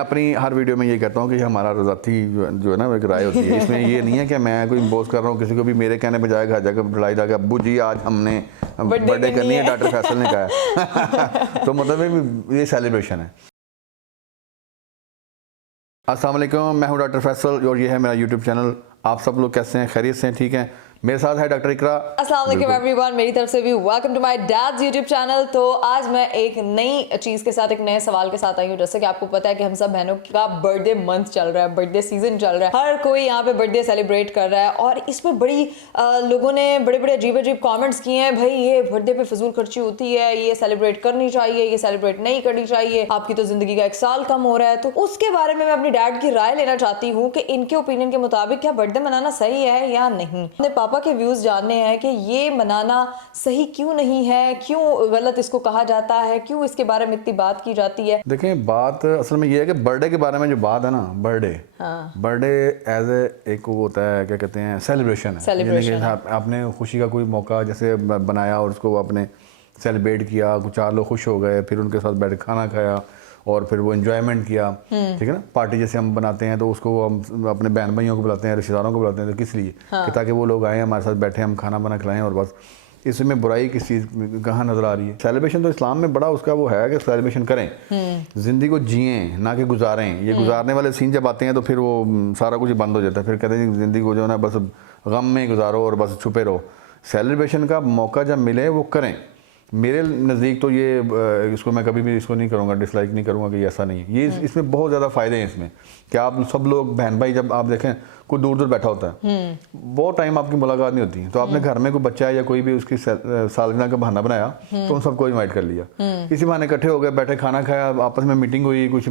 अपनी हर वीडियो में ये कहता हूँ कि हमारा ज़ाती जो है ना एक राय होती है, इसमें ये नहीं है कि मैं कोई बोस कर रहा हूँ किसी को भी, मेरे कहने पे जाएगा घर जाकर बुलाई जाकर अब्बू जी आज हमने बर्थडे करनी है, डॉक्टर फैसल ने कहा तो मतलब ये सेलिब्रेशन है। अस्सलाम वालेकुम, मैं हूँ डॉक्टर फैसल और ये है मेरा यूट्यूब चैनल। आप सब लोग कैसे हैं? खैरियत से हैं? ठीक हैं? मेरे साथ है डॉक्टर इकरा। अस्सलाम वालेकुम एवरीवन, मेरी तरफ से भी welcome to my dad's YouTube channel. तो आज मैं एक नई चीज़ के साथ, एक नए सवाल के साथ आई हूँ। जैसे कि आपको पता है कि हम सब बहनों का बर्थडे मंथ चल रहा है, बर्थडे सीजन चल रहा है, हर कोई यहाँ पे बर्थडे सेलिब्रेट कर रहा है और इसमें बड़ी लोगों ने बड़े बड़े अजीब अजीब कॉमेंट्स किए हैं। भाई ये बर्थडे पे फजूल खर्ची होती है, ये सेलिब्रेट करनी चाहिए, ये सेलिब्रेट नहीं करनी चाहिए, आपकी तो जिंदगी का 1 साल कम हो रहा है। तो उसके बारे में मैं अपनी डैड की राय लेना चाहती हूँ कि इनके ओपिनियन के मुताबिक क्या बर्थडे मनाना सही है या नहीं। अपने पापा के व्यूज जानने हैं कि ये मनाना सही क्यों नहीं है, क्यों गलत इसको कहा जाता है, क्यों इसके बारे में इतनी बात की जाती है। देखें, बात असल में ये है कि बर्थडे के बारे में जो बात है ना, बर्थडे एज एक वो होता है, क्या कहते हैं, सेलिब्रेशन है। आपने खुशी का कोई मौका जैसे बनाया और उसको आपने सेलिब्रेट किया, 4 लोग खुश हो गए, फिर उनके साथ बैठ खाना खाया और फिर वो एंजॉयमेंट किया, ठीक है ना। पार्टी जैसे हम बनाते हैं तो उसको हम अपने बहन भाइयों को बुलाते हैं, रिश्तेदारों को बुलाते हैं, तो किस लिए? कि ताकि वो लोग आएँ हमारे साथ बैठे, हम खाना बना खिलाएं। और बस इसमें बुराई किस चीज़ कहाँ नज़र आ रही है? सेलिब्रेशन तो इस्लाम में बड़ा उसका वो है कि सेलिब्रेशन करें, ज़िंदगी को जिएं ना कि गुजारें। ये गुजारने वाले सीन जब आते हैं तो फिर वो सारा कुछ बंद हो जाता है। फिर कहते हैं ज़िंदगी को जो है ना बस गम में गुजारो और बस छुपे रहो। सेलिब्रेशन का मौका जब मिले वो करें। मेरे नज़दीक तो ये इसको मैं कभी भी इसको नहीं करूँगा, डिसलाइक नहीं करूँगा कि ऐसा नहीं है। ये इसमें बहुत ज़्यादा फ़ायदे हैं इसमें कि आप सब लोग बहन भाई, जब आप देखें कोई दूर दूर बैठा होता है, बहुत टाइम आपकी मुलाकात नहीं होती, तो आपने घर में कोई बच्चा है या कोई भी उसकी सालगिरह का बहाना बनाया तो उन सबको इन्वाइट कर लिया, इसी बहाने इकट्ठे हो गए, बैठे खाना खाया, आपस में मीटिंग हुई, कुछ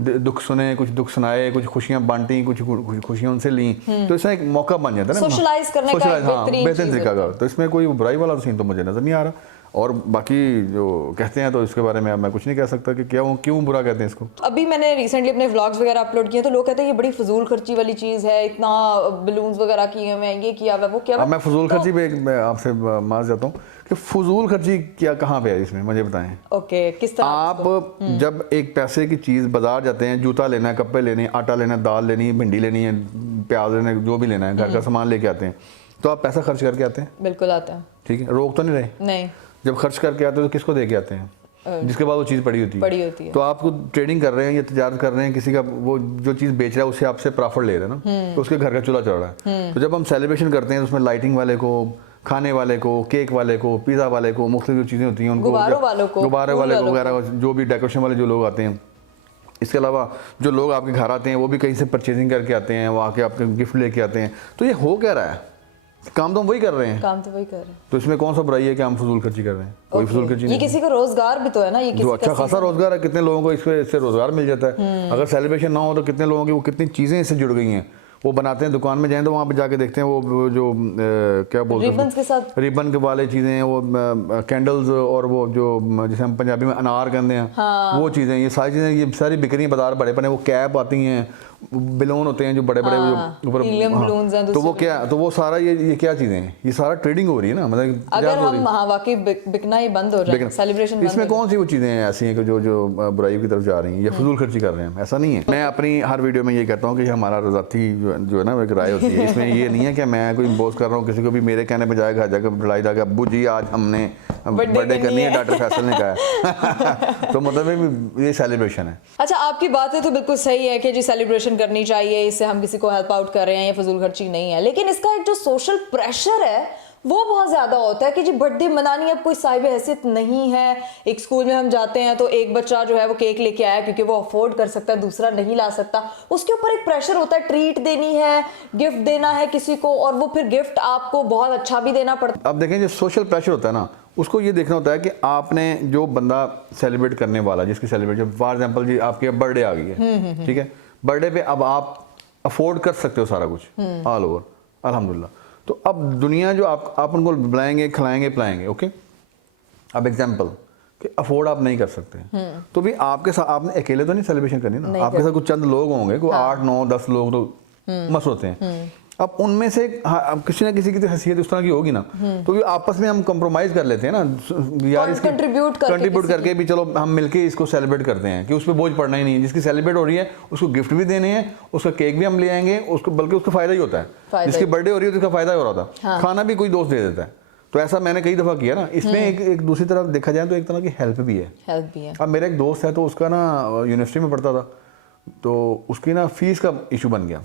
दुख सुने, कुछ दुख सुनाए, कुछ खुशियाँ बांटी, कुछ खुशियाँ उनसे ली, तो इसमें एक मौका बन जाता है ना सोशलाइज करने का, हाँ, बेहतरीन तरीका का। तो इसमें कोई बुराई वाला सीन तो मुझे नजर नहीं आ रहा। और बाकी जो कहते हैं तो इसके बारे में मैं कुछ नहीं कह सकता कि क्यों बुरा कहते हैं इसको। अभी मैंने रिसेंटली अपने व्लॉग्स वगैरह अपलोड किए तो लोग कहते हैं ये बड़ी फजूल खर्ची वाली चीज़ है, इतना बलून्स वगैरह किए हुए हैं, ये किया हुआ वो किया। मैं फजूल खर्ची पे मैं आपसे मान जाता हूँ कि फजूल खर्ची क्या कहाँ पे है इसमें, मुझे बताएं। ओके, किस तरह? आप जब एक पैसे की चीज़ बाजार जाते हैं, जूता लेना है, कपड़े लेने, आटा लेना, दाल लेनी है, भिंडी लेनी है, प्याज लेना है, जो भी लेना है, घर का सामान लेके आते हैं, तो आप पैसा खर्च करके आते हैं। बिल्कुल आता है, ठीक है, रोक तो नहीं रहे? नहीं। जब खर्च करके आते हैं तो किसको दे के आते हैं? जिसके बाद वो चीज़ पड़ी होती है। तो आपको ट्रेडिंग कर रहे हैं या तजारत कर रहे हैं, किसी का वो जो चीज़ बेच रहा है उससे आपसे प्रॉफिट ले रहे हैं ना, तो उसके घर का चूल्हा चल रहा है। तो जब हम सेलिब्रेशन करते हैं तो उसमें लाइटिंग वाले को, खाने वाले को, केक वाले को, पिज़्ज़ा वाले को, मुख्तलिफ जो चीज़ें होती हैं उनको, गुब्बारे वाले को वगैरह, जो भी डेकोरेशन वाले जो लोग आते हैं। इसके अलावा जो लोग आपके घर आते हैं वो भी कहीं से परचेजिंग करके आते हैं, वो आके आपके गिफ्ट लेके आते हैं। तो ये हो क्या रहा है? काम तो हम वही कर रहे हैं, तो इसमें कौन सा बुराई है कि हम फजूल खर्ची कर रहे हैं? कोई फजूल खर्ची नहीं। ये किसी का रोजगार भी तो है ना, ये जो अच्छा खासा रोजगार है, कितने लोगों को इससे रोजगार मिल जाता है। अगर सेलिब्रेशन ना हो तो कितने लोगों की वो कितनी चीज़ें इससे जुड़ गई हैं। वो बनाते हैं, दुकान में जाएं तो वहाँ पे जाके देखते हैं वो जो क्या बोलते हैं, रिबन्स के साथ, रिबन के वाले चीज़ें, वो कैंडल्स और वो जो जिसे हम पंजाबी में अनार कहते हैं, वो चीज़ें, ये सारी चीज़ें, ये सारी बिक रही हैं बाजार बड़े बड़े। वो कैप आती हैं, बेलून होते हैं जो बड़े बड़े ऊपर, तो वो क्या, तो वो सारा ये क्या चीज़ें हैं? ये सारा ट्रेडिंग हो रही है ना, मतलब अगर हम वाकई बिकना ही बंद हो जाए, सेलिब्रेशन इसमें कौन सी वो चीज़ें हैं ऐसी हैं कि जो बुराई की तरफ जा रही हैं या फजूल खर्ची कर रहे हैं? ऐसा नहीं है। मैं अपनी हर वीडियो में ये कहता हूँ कि हमारा ज़ाती जो है ना एक राय होती है, इसमें ये नहीं है कि मैं कोई बोस कर रहा हूँ किसी को भी, मेरे कहने पे जाएगा घर जाकर बुलाई जाकर अब्बू जी आज हमने बर्थडे करनी है, डॉक्टर फैसल ने कहा तो मतलब ये सेलिब्रेशन है। अच्छा, आपकी बातें तो बिल्कुल सही है कि जी सेलिब्रेशन करनी चाहिए, इससे हम किसी को हेल्प आउट कर रहे हैं, ये फजूल खर्ची नहीं है। लेकिन इसका एक जो सोशल प्रेशर है वो बहुत ज़्यादा होता है कि जी बर्थडे मनानी अब कोई साहिब हैसियत नहीं है। एक स्कूल में हम जाते हैं तो एक बच्चा जो है वो केक लेके आया क्योंकि वो अफोर्ड कर सकता है, दूसरा नहीं ला सकता, उसके ऊपर एक प्रेशर होता है, ट्रीट देनी है, गिफ्ट देना है किसी को, और वो फिर गिफ्ट आपको बहुत अच्छा भी देना पड़ता है। अब देखें, जो सोशल प्रेशर होता है ना, उसको ये देखना होता है कि आपने जो बंदा सेलिब्रेट करने वाला, जिसकी सेलिब्रेशन, फॉर एग्जाम्पल जी आपकी बर्थडे आ गई है, ठीक है, बर्थडे पे अब आप अफोर्ड कर सकते हो सारा कुछ ऑल ओवर, अल्हम्दुलिल्लाह। तो अब दुनिया जो आप उनको बुलाएंगे, खिलाएंगे, पिलाएंगे, ओके। अब एग्जाम्पल कि अफोर्ड आप नहीं कर सकते, तो भी आपके साथ आपने अकेले तो नहीं सेलिब्रेशन करनी ना, आपके साथ कुछ चंद लोग होंगे, कोई 8, 9, 10 लोग तो मस्त होते हैं। अब उनमें से अब किसी ना किसी की तो हैसियत उस तरह की होगी ना, तो ये आपस में हम कंप्रोमाइज कर लेते हैं ना यार, इसकी कंट्रीब्यूट करके भी चलो हम मिलके इसको सेलिब्रेट करते हैं कि उस पर बोझ पड़ना ही नहीं है। जिसकी सेलिब्रेट हो रही है उसको गिफ्ट भी देने हैं, उसका केक भी हम ले आएंगे, उसको बल्कि उसका फायदा ही होता है। जिसकी बर्थडे हो रही है उसका फायदा हो रहा था, खाना भी कोई दोस्त दे देता है। तो ऐसा मैंने कई दफ़ा किया ना। इसमें एक दूसरी तरफ देखा जाए तो एक तरह की हेल्प भी है। अब मेरा एक दोस्त है तो उसका ना यूनिवर्सिटी में पढ़ता था, तो उसकी ना फीस का इशू बन गया।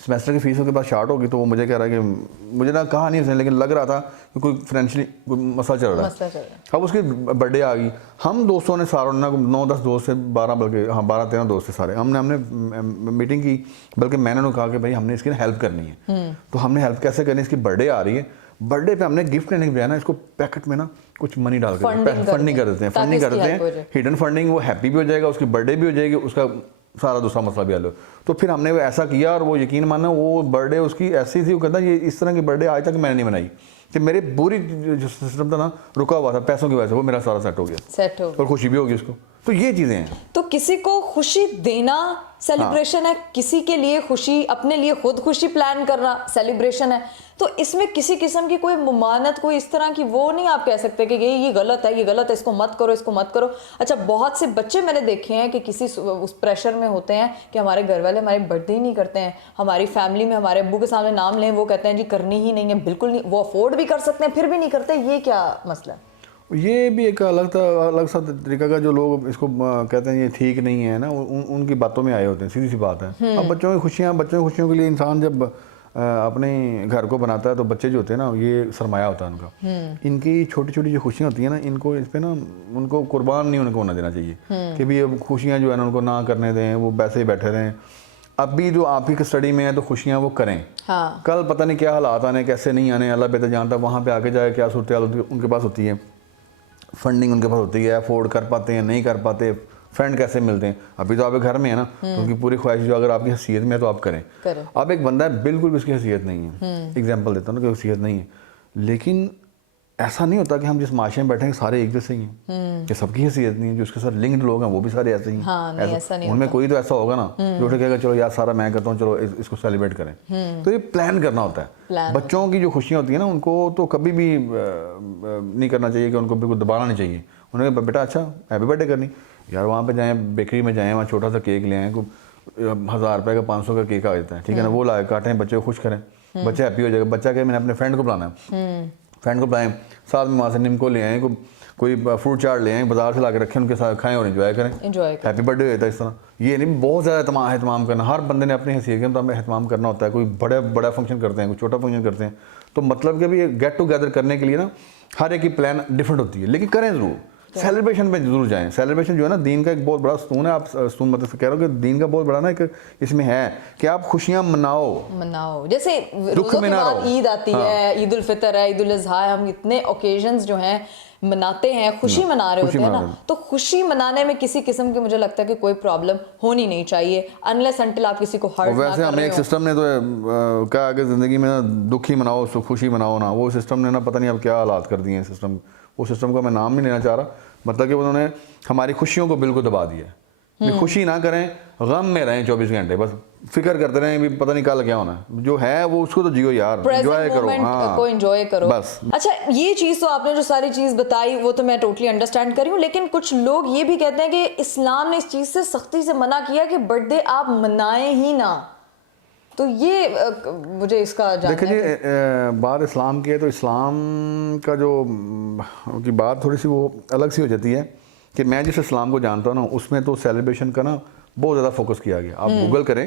सेमेस्टर की फीस उसके पास शार्ट होगी, तो वो मुझे कह रहा है कि मुझे ना कहा नहीं उसने, लेकिन लग रहा था कि कोई फाइनेंशियली कोई मसला चल रहा है। अब उसकी बर्थडे आ गई, हम दोस्तों ने सारों ने 9-10 दोस्त से 12 बल्कि हाँ 12-13 दोस्त थे सारे, हमने मीटिंग की। बल्कि मैंने उन्हें कहा कि भाई हमने इसकी हेल्प करनी है। तो हमने हेल्प कैसे करनी है, इसकी बर्थडे आ रही है, बर्थडे पे हमने गिफ्ट करने के बजाय ना इसको पैकेट में ना कुछ मनी डाल कर फंडिंग कर देते हैं, हिडन फंडिंग। वो हैप्पी भी हो जाएगा, उसकी बर्थडे भी हो जाएगी, उसका सारा दूसरा मसला भी हल हो। तो फिर हमने वो ऐसा किया और वो यकीन मानो वो बर्थडे उसकी ऐसी थी, वो कहता ये इस तरह की बर्थडे आज तक मैंने नहीं बनाई कि मेरे पूरी जो सिस्टम था ना रुका हुआ था पैसों की वजह से, वो मेरा सारा सेट हो गया और खुशी भी होगी उसको। तो ये चीज़ें हैं। तो किसी को खुशी देना सेलिब्रेशन है, किसी के लिए खुशी, अपने लिए खुद खुशी प्लान करना सेलिब्रेशन है। तो इसमें किसी किस्म की कोई मुमानत, कोई इस तरह की वो नहीं आप कह सकते कि ये गलत है, ये गलत है, इसको मत करो, इसको मत करो। अच्छा, बहुत से बच्चे मैंने देखे हैं कि किसी उस प्रेशर में होते हैं कि हमारे घर वाले हमारी बर्थडे ही नहीं करते हैं, हमारी फैमिली में हमारे अब्बू के सामने नाम लें वो कहते हैं जी करनी ही नहीं है, बिल्कुल नहीं, वो अफोर्ड भी कर सकते हैं फिर भी नहीं करते। ये क्या मसला है? ये भी एक अलग सा तरीका का जो लोग इसको कहते हैं ये ठीक नहीं है ना, उनकी बातों में आए होते हैं, सीधी सी बात है। अब बच्चों की खुशियों के लिए इंसान जब अपने घर को बनाता है तो बच्चे जो होते हैं ना ये सरमाया होता है उनका। इनकी छोटी छोटी जो खुशियाँ होती हैं ना, इनको इस पर ना उनको कुर्बान नहीं उनको होना देना चाहिए कि भी अब खुशियाँ जो है ना उनको ना करने दें, वो वैसे ही बैठे रहें। अब भी जो आप ही की स्टडी में है तो खुशियाँ वो करें। हाँ। कल पता नहीं क्या हालात आने कैसे नहीं आने, अल्लाह बेहतर जानता, वहाँ पे आके जाए क्या सूरत हाल उनके पास होती है, फंडिंग उनके पास होती है, अफोर्ड कर पाते हैं नहीं कर पाते, फ्रेंड कैसे मिलते हैं। अभी तो आप घर में है ना, तो उनकी पूरी ख्वाहिश जो अगर आपकी हैसियत में है तो आप करें। अब एक बंदा है बिल्कुल भी उसकी हैसियत नहीं है, एग्जाम्पल देता हूँ ना कि हैसियत नहीं है, लेकिन ऐसा नहीं होता कि हम जिस माशरे में बैठेंगे सारे एक जैसे ही हैं, कि सबकी हैसियत नहीं है। जो उसके साथ लिंक्ड लोग हैं वो भी सारे ऐसे ही हैं। ऐसा नहीं उनमें कोई तो ऐसा होगा ना जो कहेगा चलो यार सारा मैं करता हूँ, चलो इसको सेलिब्रेट करें। तो ये प्लान करना होता है। बच्चों की जो खुशियाँ होती है ना उनको तो कभी भी नहीं करना चाहिए कि उनको बिल्कुल दबाना नहीं चाहिए। उन्हें बेटा अच्छा हैप्पी बर्थडे करनी यार, वहाँ पे जाएँ बेकरी में जाएँ, वहाँ छोटा सा केक ले आएँ, 1000 रुपये का 500 का केक आ जाता है, ठीक है ना, वो लाए काटें, बच्चे को खुश करें, बच्चा हैप्पी हो जाएगा। बच्चा कहे मैंने अपने फ्रेंड को बुलाना है, फ्रेंड को बुलाएं, साथ में वहाँ से निम्को ले आएँ, कोई फ्रूट चाट ले आएँ, बाजार से ला के रखें, उनके साथ खाएं और एंजॉय करें। हैप्पी बर्थडे होता है इस तरह। ये नहीं बहुत ज़्यादा एहतमाम करना, हर बंदे ने अपनी हैसियत के मुताबिक एहतमाम करना होता है। कोई बड़ा फंक्शन करते हैं, कोई छोटा फंक्शन करते हैं, तो मतलब कि भी गेट टुगेदर करने के लिए ना हर एक की प्लान डिफरेंट होती है, लेकिन करें ज़रूर। सेलिब्रेशन पे जरूर जाएं। सेलिब्रेशन जो है ना दीन का एक बहुत बड़ा स्तून है। आप स्तून मतलब कह रहे हो कि दीन का बहुत बड़ा ना एक इसमें है कि आप खुशियां मनाओ। जैसे रोज़ों के बाद ईद आती है, ईद उल फितर है, ईद उल अज़हा है, हम इतने ओकेजन्स जो हैं मनाते हैं, खुशी मना रहे होते हैं ना, तो खुशी मनाने में किसी किस्म की मुझे लगता है कि कोई प्रॉब्लम होनी नहीं चाहिए अनलेस अंटिल आप किसी को हर्ट ना कर रहे हो। वैसे हमें एक सिस्टम ने तो कहा कि ज़िंदगी में ना दुख ही मनाओ खुशी मनाओ ना, वो सिस्टम ने ना पता नहीं अब क्या हालात कर दिए हैं सिस्टम। वो सिस्टम का मैं नाम नहीं लेना चाह रहा, मतलब कि उन्होंने हमारी खुशियों को बिल्कुल दबा दिया है। खुशी ना करें, गम में रहें 24 घंटे, बस फिक्र करते रहें भी पता नहीं कल क्या होना है। जो है वो उसको तो जियो यार, एंजॉय करो। हाँ, को एंजॉय करो बस। अच्छा, ये चीज़ तो आपने जो सारी चीज़ बताई वो तो मैं टोटली अंडरस्टैंड कर रही हूँ, लेकिन कुछ लोग ये भी कहते हैं कि इस्लाम ने इस चीज़ से सख्ती से मना किया कि बर्थडे आप मनाएं ही ना। तो ये मुझे इसका देखिए जी, बात इस्लाम की है तो इस्लाम का जो की बात थोड़ी सी वो अलग सी हो जाती है कि मैं जिस इस्लाम को जानता हूँ ना उसमें तो सेलिब्रेशन का ना बहुत ज़्यादा फोकस किया गया। आप गूगल करें,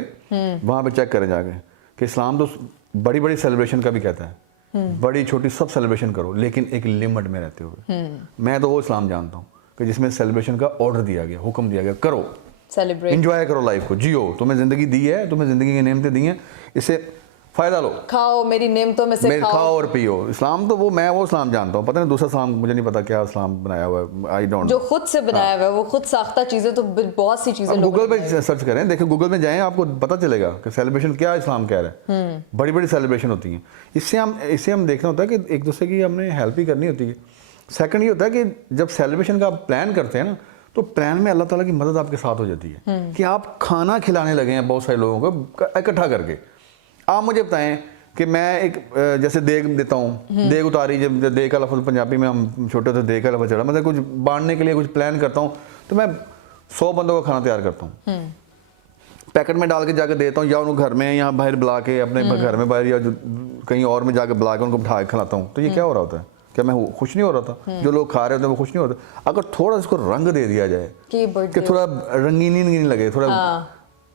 वहाँ पे चेक करें जाके कि इस्लाम तो बड़ी बड़ी सेलिब्रेशन का भी कहता है, बड़ी छोटी सब सेलिब्रेशन करो, लेकिन एक लिमिट में रहते हुए। मैं तो वो इस्लाम जानता हूँ कि जिसमें सेलिब्रेशन का ऑर्डर दिया गया, हुक्म दिया गया, करो, सेलिब्रेट, एंजॉय करो लाइफ को, जियो। तुम्हें ज़िंदगी दी है, तुम्हें ज़िंदगी की नेमतें दी हैं, इससे फ़ायदा लो, खाओ मेरी नेमतों में से खाओ और पियो। इस्लाम तो वो मैं वो इस्लाम जानता हूँ, पता नहीं दूसरा इस्लाम मुझे नहीं पता क्या इस्लाम बनाया हुआ है, आई डोंट, जो खुद से बनाया हुआ है, वो खुद साख्ता चीज़ें, तो बहुत सी चीज़ें गूगल पे सर्च करें, देखिए गूगल में जाएं, आपको पता चलेगा कि सेलिब्रेशन क्या इस्लाम कह रहा है। बड़ी बड़ी सेलिब्रेशन होती हैं, इससे हम देखना होता है कि एक दूसरे की हमने हेल्प ही करनी होती है। सेकंड ये होता है कि जब सेलिब्रेशन का आप प्लान करते हैं ना, तो प्लान में अल्लाह ताला की मदद आपके साथ हो जाती है कि आप खाना खिलाने लगे हैं बहुत सारे लोगों को इकट्ठा करके। आप मुझे बताएं कि मैं एक जैसे देग देता हूँ, देग उतारी, जब देग का लफ्ज़ पंजाबी में हम छोटे थे देग का लफ्ज़ चढ़ा, मतलब कुछ बांटने के लिए कुछ प्लान करता हूँ तो मैं 100 बंदों का खाना तैयार करता हूँ, पैकेट में डाल के जाकर देता हूँ, या उनको घर में या बाहर बुला के अपने घर में बाहर या कहीं और में जाकर बुला के उनको बिठा के खिलाता हूँ। तो ये क्या हो रहा होता है? क्या मैं खुश नहीं हो रहा था? जो लोग खा रहे होते हैं वो खुश नहीं होते? अगर थोड़ा इसको रंग दे दिया जाए कि थोड़ा रंगीन लगे, थोड़ा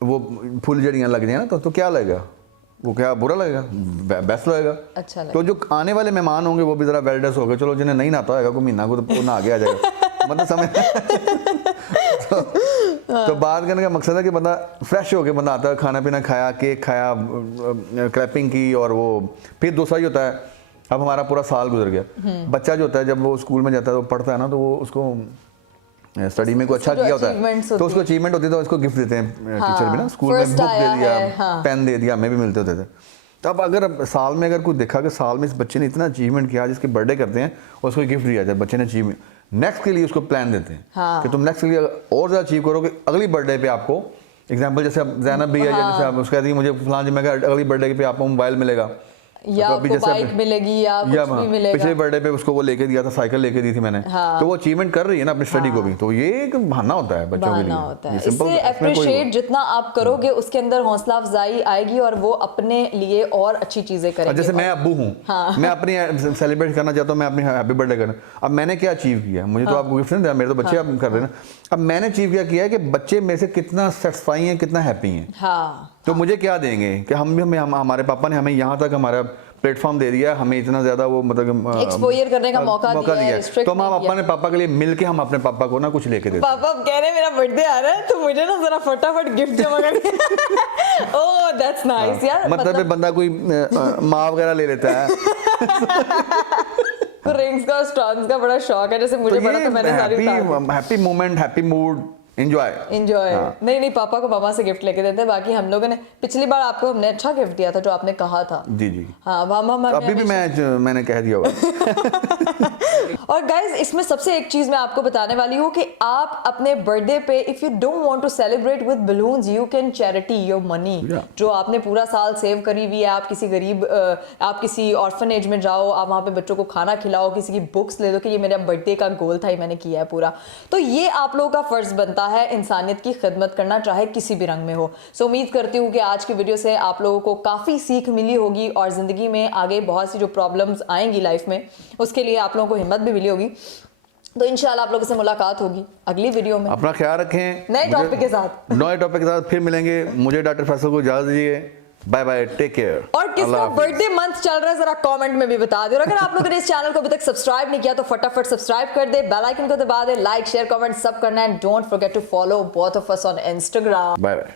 वो फुलझड़ियाँ लग जाए ना, तो क्या लगेगा? वो क्या बुरा लगेगा? बेस्ट लगेगा। अच्छा लगेगा। तो जो आने वाले मेहमान होंगे वो भी जरा वेल ड्रेस हो गए, चलो जिन्हें नहीं नहाता होगा कोई महीना को तो नहा के आ जाएगा, मतलब समझ तो बात करने का मकसद है कि बंदा फ्रेश होके बंदा आता है, खाना पीना खाया, केक खाया, क्लैपिंग की, और वो फिर दूसरा ही होता है, अब हमारा पूरा साल गुजर गया। बच्चा जो होता है जब वो स्कूल में जाता है, वो पढ़ता है ना, तो वो उसको स्टडी में कोई अच्छा किया होता है तो उसको अचीवमेंट होती है, तो उसको गिफ्ट देते हैं टीचर भी ना, स्कूल में बुक दे दिया, पेन दे दिया, हमें भी मिलते होते थे। तो अब अगर साल में अगर कोई देखा कि साल में इस बच्चे ने इतना अचीवमेंट किया, जिसके बर्थडे करते हैं और उसको गिफ्ट दिया जाए, बच्चे ने अचीवमेंट, नेक्स्ट के लिए उसको प्लान देते हैं कि तुम नेक्स्ट के लिए और ज़्यादा अचीव करो, कि अगली बर्थडे पे आपको, एग्जाम्पल जैसे अब जैनब भी है, जैसे आप उसका दी मुझे फलां, मैं अगली बर्थडे पे आपको मोबाइल मिलेगा या आपको बाइक मिलेगी या कुछ भी मिलेगा। पिछले बर्थडे पे उसको वो लेके दिया था, साइकिल लेके दी थी मैंने, तो वो अचीवमेंट कर रही है ना अपनी स्टडी को भी, तो ये एक बहाना होता है बच्चों के लिए। इससे अप्रिशिएट जितना आप करोगे उसके अंदर हौसला अफजाई आएगी और वो अपने लिए और अच्छी चीजें करेंगे। जैसे मैं अब्बू हूँ, मैं अपनी सेलिब्रेट करना चाहता हूँ, मैं अपनी हैप्पी बर्थडे करना, अब मैंने क्या अचीव किया? मुझे तो आपको गिफ्ट नहीं दिया, मेरे तो बच्चे आप कर रहे हैं ना, अब मैंने अचीव किया है कि बच्चे मेरे से कितना सेटिस्फाई हैं, कितना हैप्पी हैं, तो मुझे क्या देंगे कि हमारे पापा ने हमें यहाँ तक हमारा प्लेटफॉर्म दे दिया, हमें इतना ज्यादा वो मतलब एक्सपोजर करने का मौका दिया है, तो हम पापा के लिए मिलके हम अपने पापा को ना कुछ लेके देते। पापा कह रहे हैं मेरा बर्थडे आ रहा है तो मुझे ना जरा फटाफट गिफ्ट जमा करके ओह दैट्स नाइस यार, मतलब बंदा कोई माँ वगैरह ले लेता है तो रिंग्स का स्टोन्स का बड़ा शौक है, जैसे मुझे पड़ा तो मैंने सारी happy moment, happy mood, enjoy. नहीं पापा को पापा से गिफ्ट लेके देते हैं। बाकी हम लोगों ने पिछली बार आपको हमने अच्छा गिफ्ट दिया था जो आपने कहा था। जी हाँ अभी भी मैंने कह दिया होगा। और गाइज इसमें सबसे एक चीज मैं आपको बताने वाली हूँ कि आप अपने बर्थडे पे if you don't want to celebrate with balloons you can charity your money, जो आपने पूरा साल सेव करी हुई है, आप किसी गरीब आप किसी ऑर्फनेज में जाओ, आप वहाँ पे बच्चों को खाना खिलाओ, किसी की बुक्स ले दो कि ये मेरा बर्थडे का गोल था, ये मैंने किया है पूरा। तो ये आप लोगों का फर्ज बनता है इंसानियत की खिदमत करना, चाहे किसी भी रंग में हो। सो उम्मीद करती हूँ कि आज की वीडियो से आप लोगों को काफी सीख मिली होगी और जिंदगी में आगे बहुत सी जो प्रॉब्लम्स आएंगी लाइफ में उसके लिए आप लोगों को हिम्मत भी मिली होगी। तो इंशाल्लाह आप लोगों से मुलाकात होगी अगली वीडियो में। अपना ख्याल रखें, नए टॉपिक के साथ फिर मिलेंगे। मुझे डॉक्टर फैसल को इजाजत दीजिए, बाय बाय, टेक केयर। और किसका बर्थडे मंथ चल रहा है जरा कमेंट में भी बता दो। और अगर आप लोगों ने इस चैनल को अभी तक सब्सक्राइब नहीं किया तो फटाफट सब्सक्राइब कर दे, बेल आइकन को दबा दे, लाइक शेयर कमेंट सब करना है। Don't forget to follow both of us on Instagram. Bye bye.